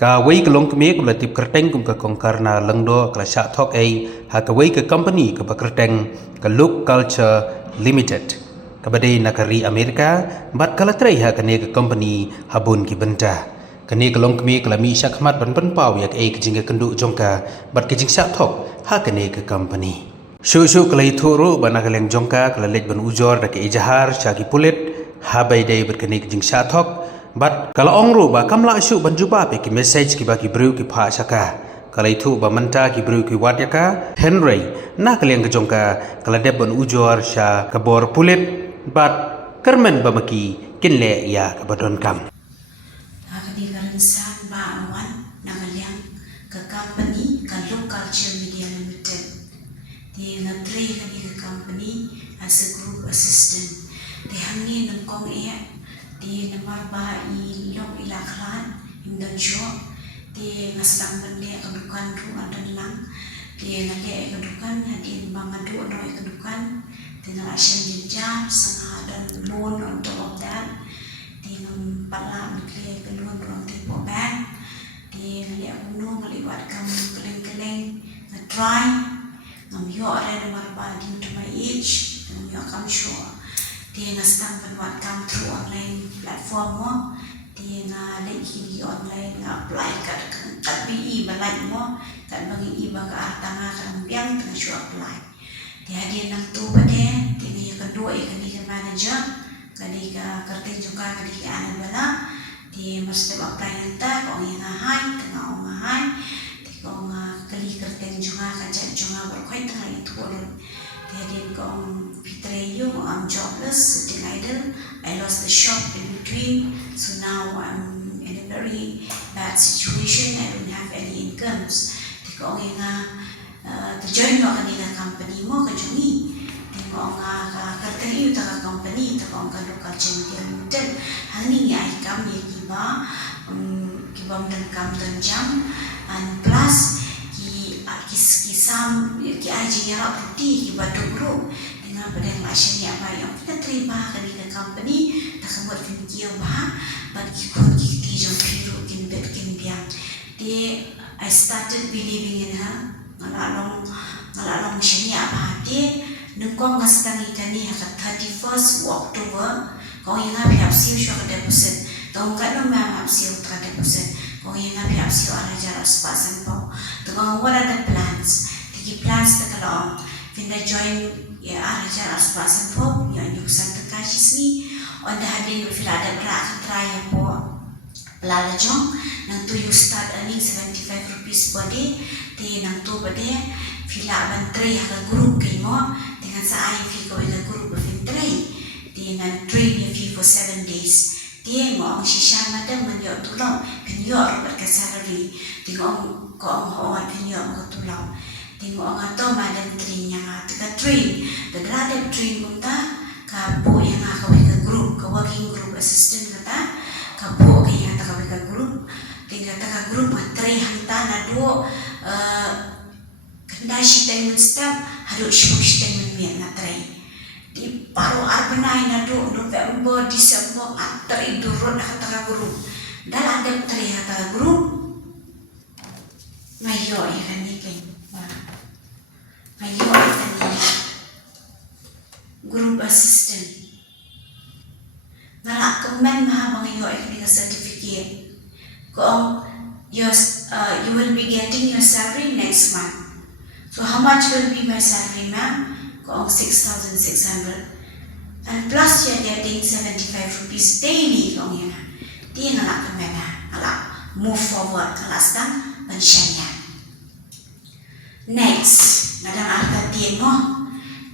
Kawai ke long kemik kula tip kerteng kum ke kongkarna lengdo kala syak thok ha kawai ke company ke kerteng ke Look Culture Limited kabadai nakari Amerika bat kala trai ha kene ke company habun ki benta kene ke long kemik kala mi syak mat ban pau yak ke jingga kenduk jongka bat ke jing syak thok ha kene ke company Shu kala ithuru bana kaleng jongka kala lej ban ujor dak ijahar syaki pulit ha bai dai berkene ke jing syak thok But kalau ongru ba kamla isu banjuba pe ki message ki ba ki bru ki pha saka kala itu ba manta ki bru ki wadyaka Henry na kaliang kejongka kala debon ujor sha kabor pulit but kermen ba maki kinle ya kabadon kam Hakadi karinsan ba awan na kaliang ka company ka Look Culture Media Limited di ngatri kami ka company as a group assistant di hangi nang kong di nomor ba ilong ilaklan hingga jo di ngasang bende kedukan ru adan lang di nade kedukan di mangadu no kedukan di nalasan jejak sangat dan loan on top of that di pala mikle keluar ruang tipo ban di nade kuno ngaliwat kamu keleng-keleng nge-try ngamyo ada nomor ba due to my age ngamyo kam sure di ngasang benwat come through online platform mo di nga leki online nga apply kat bi balai mo kat bagi iba ka artanga kan biang tang shu apply di hadir nang tu bade di nga kedua kan manager kali ka kerja juga kali ka anak bala di mesti apply nanta ko nga hai tanga nga hai di ko nga kali kerja juga kacat juga berkait tang itu Jadi kong fitre yung I'm jobless, sitting idle. I lost the shop in between, so now I'm in a very bad situation. I don't have any incomes. Di kong nga join mo kanila company mo kajungi. Di kong nga kartali ta ka company ta kong ka Look Culture Media Limited. Hani nga ikam ni kiba kibam dan kam dan jam and plus kisam ki aji ya putih ki batu group dengan pedang action ya ba yang kita terima kali ke company tak kemuat kin ba bagi kun ki ti jong piru kin bet kin biang de I started believing in her ngalalong shania ba de nungkong ngastang ikani ha 31st October ko yang have siu syo ka deposit tong ka no ma have siu ka deposit ko yang have siu ara jara spasan po Tengok what are the plans? Tiki plans tak kalau kita join ya araja aspasan pop yang yusan terkasih ni onda hadin bila ada berak try po pelala jong nang tu you start earning 75 rupees per day di nang tu bade bila bantri ha group kimo dengan sa ai fi ko ina group bantri di nang train ya fi for 7 days dia mo ang shisha madam menyo tulong penyo berkesalari tengok ko ang hoan penyo magtulong tengok ang ato madam train yang atika train dagrada train kunta ka po yang ka group ka working group assistant kata ka po kay ata ka group tinggal ta group matray hanta na do kanda shitay step haro shitay men na tray di paru arbenai na do November December atri durun kata group dalam ada tray kata group ngayo ikan ikan ngayo ikan group assistant nalak kemen maha ngayo ikan certificate kong you will be getting your salary next month. So how much will be my salary, ma'am? Kong 6,600 and plus you're getting 75 rupees daily kong yan. Di nalak kemen nalak move forward kalastan pensiunnya. Next, nadang arta dia mo,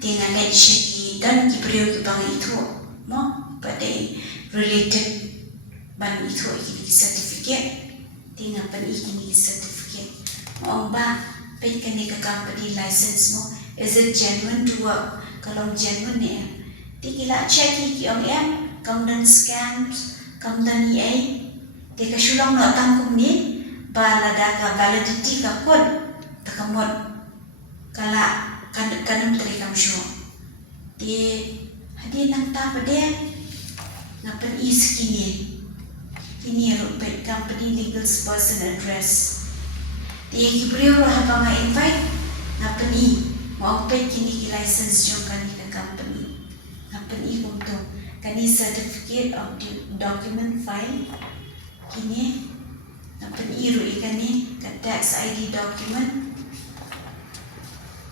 tinggal let sheki dan kibriyo kibang itu mo, pada related ban itu ikini certificate, tinggal pan ikini certificate. Mo ba, pet kani ke company license mo, is it genuine to work? Kalau genuine ya, tinggal check ikiong ya, kang dan scams, kang dan EA, tika syulang no tangkum ni, balada ka validity ka kod. Takamot kala kanam teri kam syo di hadi nang ta pade ngapen iskini Ini rupet company legal person address. Dia Gibril lah bang invite company mau pay kini ki license jong kani ke company untuk kani certificate of document file kini company ru ikani ke tax ID document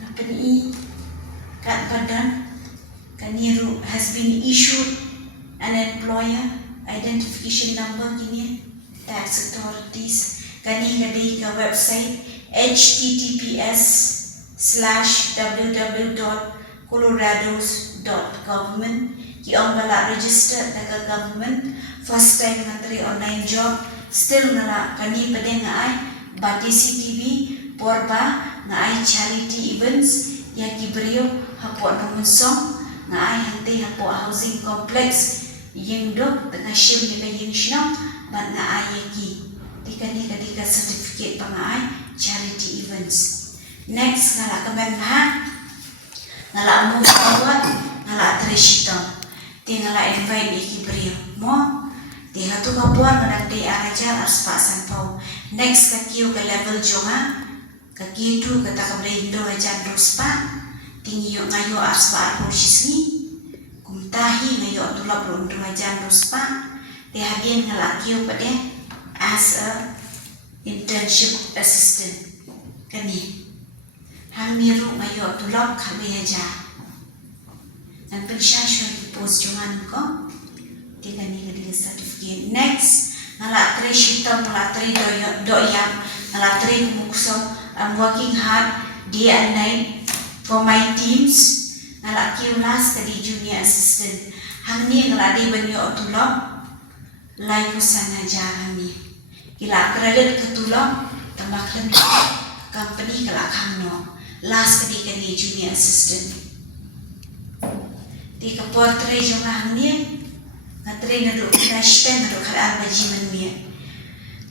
company kat badan kani ru has been issued an employer identification number kini tax authorities kani kadai ke website https://www.colorados.government ki ong bala register daga government first time ngantri online job still ngala kani pade ngai bati CTV porba ngai charity events yang kibrio hapo namun song ngai hante hapo housing complex yang dok tengah shim ni kayeng shnam ban ngai ki dikani kadika certificate pangai charity events. Next ngala kamen ha ngala move forward ngala treshita ti ngala invite ikibrio mo ti hatu kapuan ngadang de arajar aspa sampau next kakiu ke level jonga kakitu kata kablay indo ajan dospa tinggi yo ngayo aspa arposisni kumtahi ngayo tulap rondo ajan dospa ti hadin ngala kiu pade as a internship assistant kani hang miru ngayo tulap khabe aja dan pensyasyon di post jongan ko ti kani kadi certificate. Next ngala tre shita ngala tre doyam ngala tre kumukso I'm working hard day and night for my teams ngala kiulas kadi junior assistant hang ni ngala de banyo tulap lai kusan aja ni kila credit ketulap tambah company kala kangno last kadi junior assistant di portrait jong hangni ngatre nado krashten nado khara bajiman mi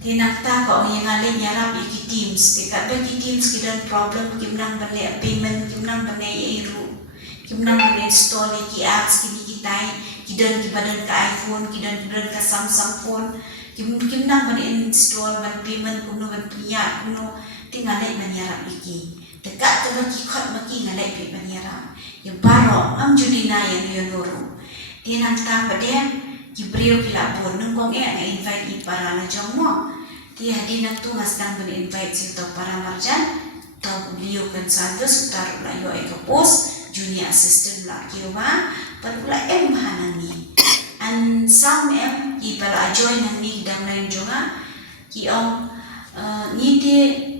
di nakta ko yang ale nyarap iki teams di ka be teams kidan problem kimnang bale payment kimnang bane iru kimnang bane install iki apps kini kitai kidan ki badan ka iPhone kidan ka Samsung phone kimnang bane install ban payment kuno ban punya kuno tingale manyarap iki dekat tu ki khot maki ngale pe manyarap yang baro am judina yang yonoro tinang ta pade Gibril pila pun nungkong na invite i para na jongmo ti hadina tu ngasdang ben invite si to para marjan to beliau kan santos taruh layo e kapos junior assistant la kiwa pula hanani and some i para join nang dang lain jonga ki ong ni te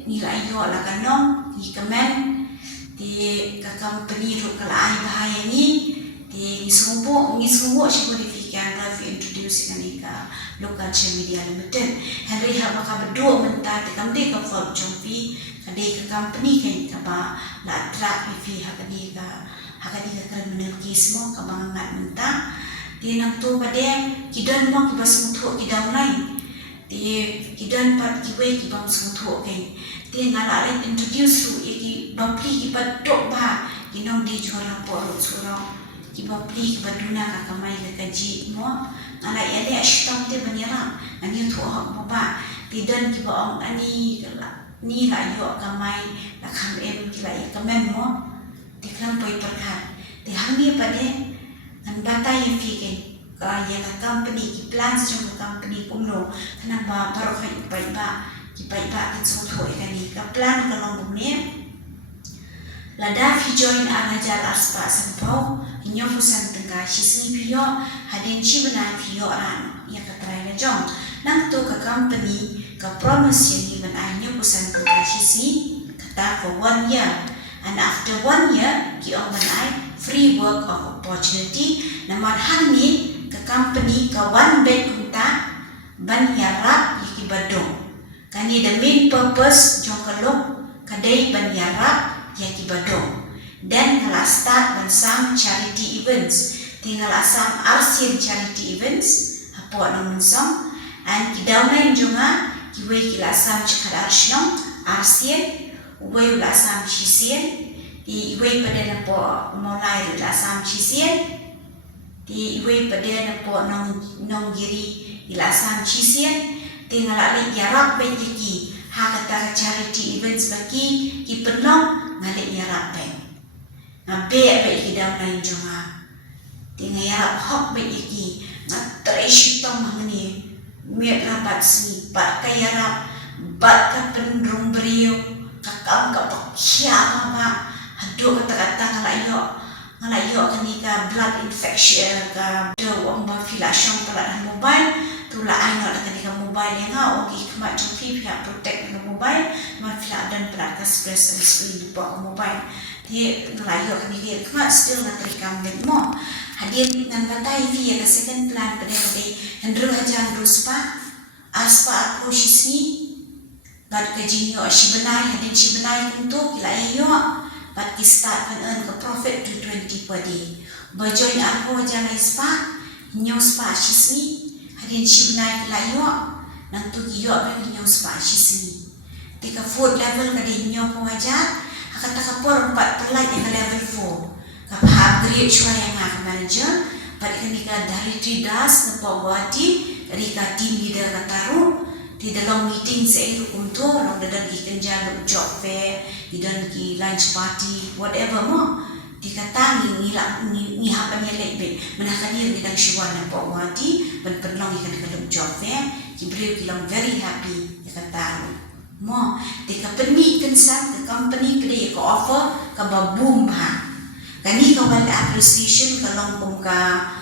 ni layo la kanong ni kamen di ka company ro kala ai bahaya ni di ngisumbo signifikan live introduce kani ka local media limited hari ha maka bedo menta te kamde ka fol jompi kade ka company kan ka ba la track fi ha kani ka criminal case mo ka bangat menta di nang to pade kidan mo ki basmutho kidang lain di kidan pat kiwe ki bang smutho kan di ngala introduce ru iki bapli ki padok ba kinong di jora poro suro ki bapli ki baduna ka kamai ka kaji mo ngala yale ashtam te banyara ani thu ha mo ba tidan ki ba ong ani kala ni la yo kamai la kham em ki la ya kamen mo tikram poi perkhat ti hangi pade nan batai fi ke ka ya ka company ki plans jong ka company kumno kana ba paro khai pai ba ki pai ba ki so thoi kani ka plan ka long bumne lada fi join anajar aspa sampau inyo fusan tengah sisni pio hadin chibna pio ran ya katrai na jong nang to ka company ka promise yang iban inyo fusan tengah sisni kata for 1 year and after 1 year ki ong manai free work of opportunity naman hangi ka company ka one bed kunta ban yarap yiki badong kani the main purpose jong kalong kadai ban yarap yaki badong dan ngala start ban sam charity events tinggal asam arsian charity events hapo namun song and kidauna jonga kiwe kila asam chakar arshnom arsian uwe ula asam chisien di iwe pada napo mulai ula asam chisien di iwe pada napo nong giri ilasam cisian tinggal alik yarap ben yaki hakata charity events baki ki penong ngalik yarap ben ngabe be ki daw na injunga tinggal yarap hok ben yaki ngatre shitong mangni miat rapat sini bat kayarap bat ka pendrung beriu kakam ka pakya mama hadu kata-kata ngalayo kenika blood infection ka do ang ba filashong pala mobile tula aino na kenika mobile nga ogi kama jumpi pihak protect ng mobile man fila dan pala ka stress and screen po mobile di ngalayo kenika kama still na trikam mo hadir dengan batai via ke second plan pada hendro hajang ruspa aspa aku shisni bad ke jinyo shibenai hadin shibenai untuk kila yo bad ki start kan earn ke profit to 20 per day bajoin aku hajang ispa nyo spa shisni hadin shibenai kila yo nantu ki yo ben nyo spa shisni tika food level ka di nyo ko hajar akata ka por 4 pelai yang level 4 kapag grade chua yang ngak manager pada ketika dari tridas nampak wati rika team leader kataru di dalam meeting seiru untuk long dadan ki kenja job fair di dan ki lunch party whatever mo dikata ni hapan yelek be menakani bidang syuan nampak wati ben penlong ikan dalam job fair ki beliau bilang very happy kataru mo tika perni kensan ke company kede ko offer ka babum ha kani kawan appreciation kalau muka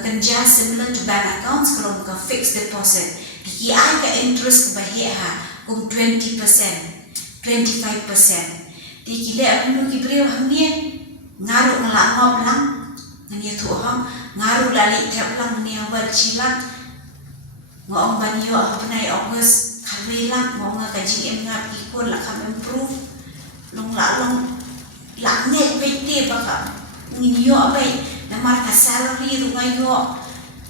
kerja similar to bank accounts kalau muka fixed deposit diki ai ka interest ke bahia ha kum 20% 25% diki le anu ki brio hamnie ngaru ngelangop lang ngani tu ha ngaru lali tap lang ni awal cilat ngong banyo apnai August khawilang ngong kaji em ngap ikon la kam improve long langit bete baka ngiyo abai namar ka salary rungayo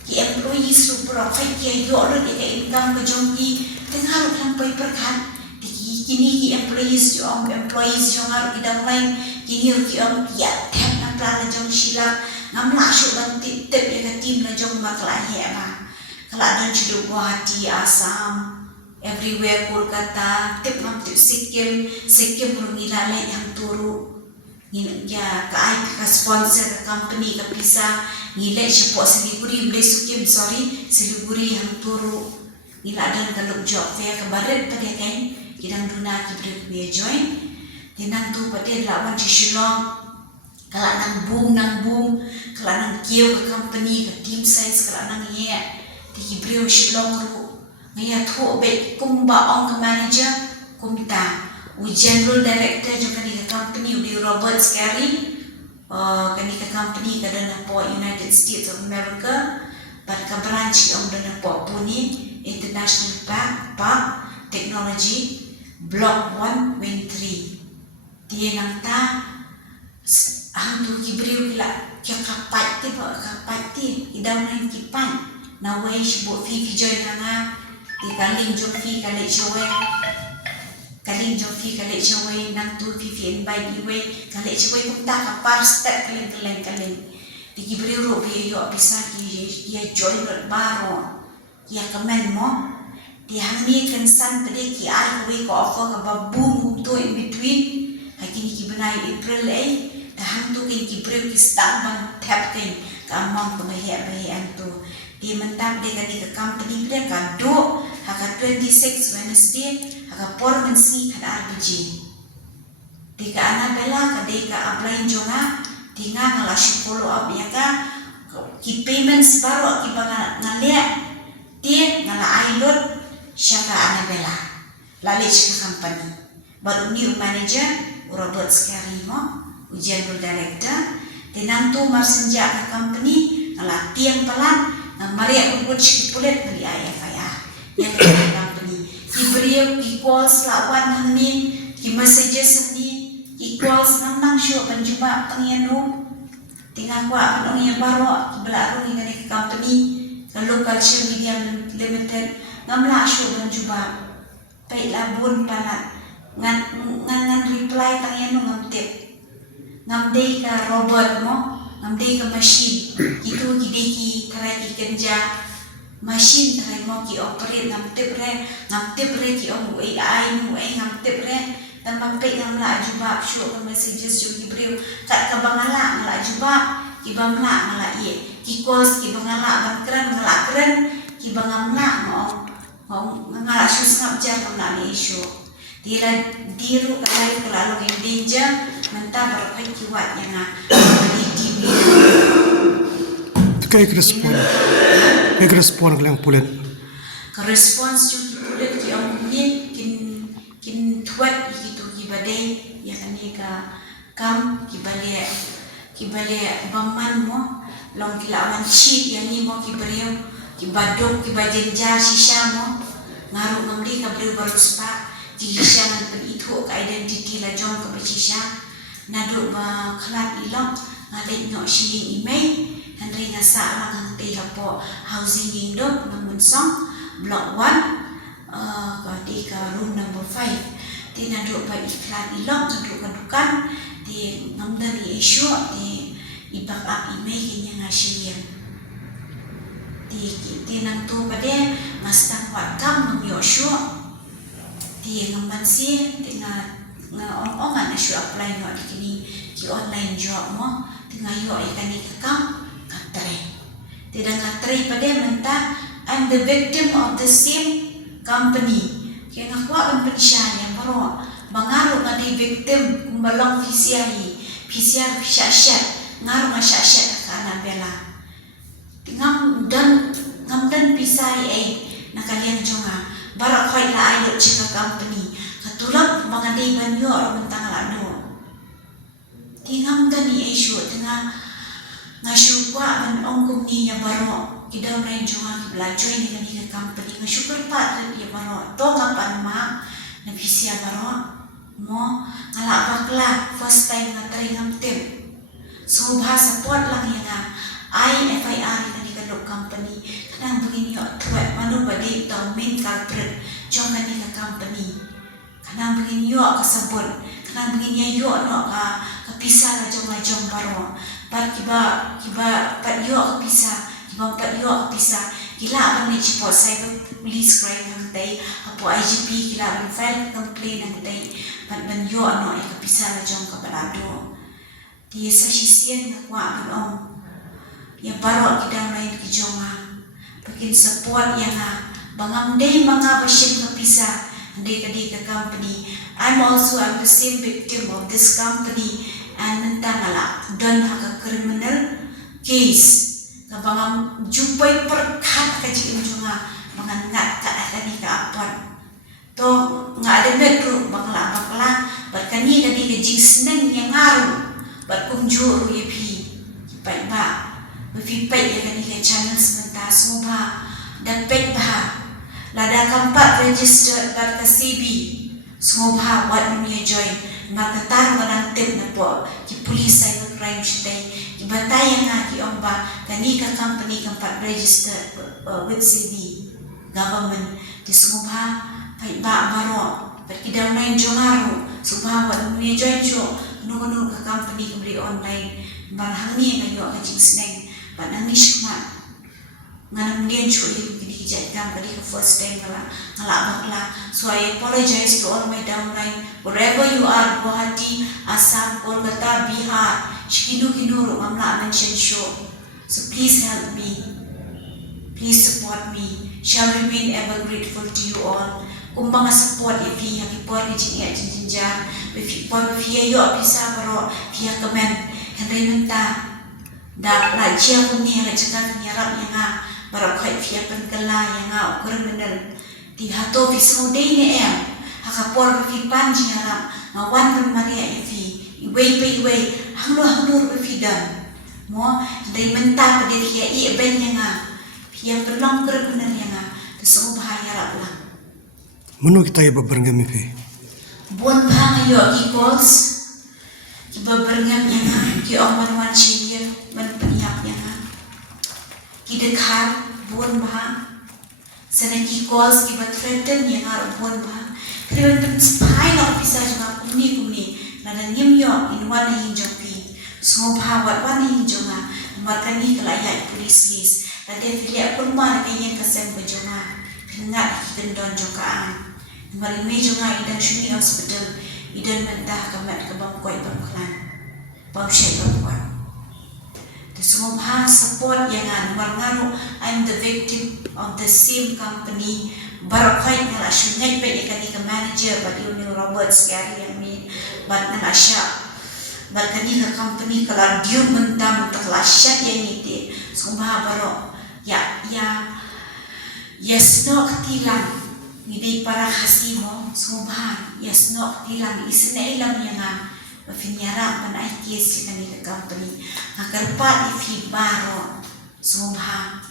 ki employees su profit ki yo lo de income ka jongki tengaru kan pai perkan kini ki employees jo ngaru idang lain kini ki ya tap na plan jong sila ngamla shu ban tip ya ka team na jong makla he ba kala dan judu Guwahati Assam everywhere Kolkata tip nam tip Sikkim rumila lai yang turu ya ka sponsor ka company ka pisa ngile support Siliguri boleh sukim Siliguri yang turu ngila dan kalau job fair ka barat pada kan kidang duna ki bre join tinang tu pada lawan di Shillong kala nang boom kala nang kio ka company ka team size kala nang ye di bre Shillong ru ngaya thu be kumba ong ka manager kumta general director juga di company di Robert Scary kani ka company ka dana po United States of America pada ka branch ang dana po Pune International Park Technology Block 1 Wing 3 dia nang ta ang tu kibriu kila kya kapat ti idaw na kipan na way shibo fi join nga di kaling jo fi kale jowe kaling jofi kale chawai nang tu vivian by iwe kale chawai kumta ka par step kaling digi brio be yo bisa ki ya join rat baro ya kamen mo di hamni kensan pede ki ai we ko offer ka babum to in between hakini ki benai April da ham tu ki brio ki start ban tap kin ka among ko he antu di mentap de ka company ble ka do haka 26 Wednesday haka pormensi kada RBG dika Annabella kadeka apply jonga tinga ngalashi follow up ya ka ki payments baru ki banga ngalia tie ngala ailot syaka Annabella lalech ka company baru new manager Robert Scary mo general director tinang tu marsenja ka company ngala tiang pelan Maria Ubud Shipulet dari IFIR yang company beliau equals lawan hamin ki messages ni equals nang show penjumpa pengianu tinggal kuat penong yang baru belaru dengan company Local Culture Media Limited ngamla show penjumpa pai labun palat ngan reply tangianu ngamtip ngamdei ka robot mo ngamdei ka machine itu kideki karai kerja machine try mo ki operate ngam tip re ki om AI nu ngam tip re tamang pe ngam la juba show ka messages jo ki breu kat ka bangala ngala juba ki bangla ngala ye ki calls ki bangala ngala keren ki bangamla ngala shoes ngap jar ngala ni issue dila diru kalai kelalu in danger menta barakai ki wat yang di TV Kayak respon kelang pulet. Ka response yung kipulit ki ang mungkin kin tuwat gitu kibade ya kani ka kam kibale baman mo long kilawan sheet yang ni mo kibreu kibadok kibajenja sisa mo ngaru ngamdi ka breu baru spa sisa ngan pen itu ka identity la jong ka sisa nadu ba khalat ilong ngalek no shi email Henry ngasa lang ang po housing indok namun song block 1 di ka room number 5 di nado pa iklan ilong nado kadukan di ngamdani issue di ibak email kanya ngasih di nang tu pada mastang wakam mengyosyo di ngambansi di nga issue apply no di kini ki online job mo di ngayo ikan ikam tidak ngatri pada mentah I'm the victim of the same company kaya ngakwa ang penisya paro bangaru nga di victim kumbalong PCR syat ngaru nga syat ka anabela ngamdan pisai nakalian jonga barak khoy la ayo chika company katulak mga di banyo mentang lado tingamdan ni issue tengah ngasukwa an ongkum ni ya baro kidaw na jonga kiblajoy ni kani company ngasukar pa ya baro to ngapan ma na bisya baro mo ngala bakla first time na try ngamtem so bahasa pot lang yang IFIR kani kadok company kanang begini yo tuwa manu badi taw main culprit jong kani company kanang begini yo kasabot kanang begini yo no ka kapisa na jong baro pat kiba pat yo kapisa gila ang ni chipo cyber police crime ng tay apo IGP gila ang file complaint ng tay pat ban yo ano ay kapisa na jong kabalado di sa sisiyan nga kwa ang ya baro kidang lain ki jonga pakin support yang bangam day mga bashin kapisa hindi ka company I'm the same victim of this company and mentangala don haka criminal case kabangam jupay perkat kaji unjunga mga ngat ka atani ka apon to nga ada metro bakla berkani kadi ke jingsneng yang ngaru berkunjuru yepi pai ba befi pai ya kani ke channel sebentar semua dan pai ba lada kampat register kat ke CB semua buat dunia join makatar manang tim na po ki police cyber crime sitai ki batayan nga ki omba kani ka company kampat register with CD government di sumha pai ba baro perkidaw na jongaro sumha wa dunia join jo nuno ka company kumri online barhang ni ngayo ka jingsneng panang ni shma nganam lian chu kini kijai kam kadi ka first time ngala bakla so I apologize to all my downline wherever you are Guwahati Assam Kolkata Bihar Shikinu Kinuru Amla mention show so please help me please support me shall remain ever grateful to you all kumbang support ifi hakipor kijinga jinjinja ifi por ifi yo bisa baro via comment henry menta da la chia kunni la chaka nyarap yang barakai via penkala yang criminal di hato pisau day ne hakapor ifi panji harap ngawan maria ifi iwe hanglo ifi dan mo dari menta pada via i ben yang via pelong criminal yang kesumu bahaya lah Menu kita ya beberngam ifi. Buon bang ayo ki calls ki beberngam yang ki omar wan shia man penyiap yang ki dekhar buon bang sana ki calls ki threaten yang buon bang pero spy na officer juga kumni nada nyimyo in wana hinjopi so bhawat wana hinjonga markani kalaya police case Tadi filia pun mana kaya kasem berjonga. Ingat kendon jokaan. Mari me jonga idang shumi hospital. Idan mentah kamat ke bangkoi bangklan. Bangsyai bangkwan. Semua support yang ngaru I'm the victim of the same company barakai ngal asyungai pe ikani ke manager bagi Uni Roberts kari yang ni bat nang asya barkani ke company kalau dia mentam terlasyat yang itu semua baro ya snok tilang ni para hasimo semua ya snok tilang isna ilam yang Finyara man ay kies kita ni company agar pa ifibaro sumha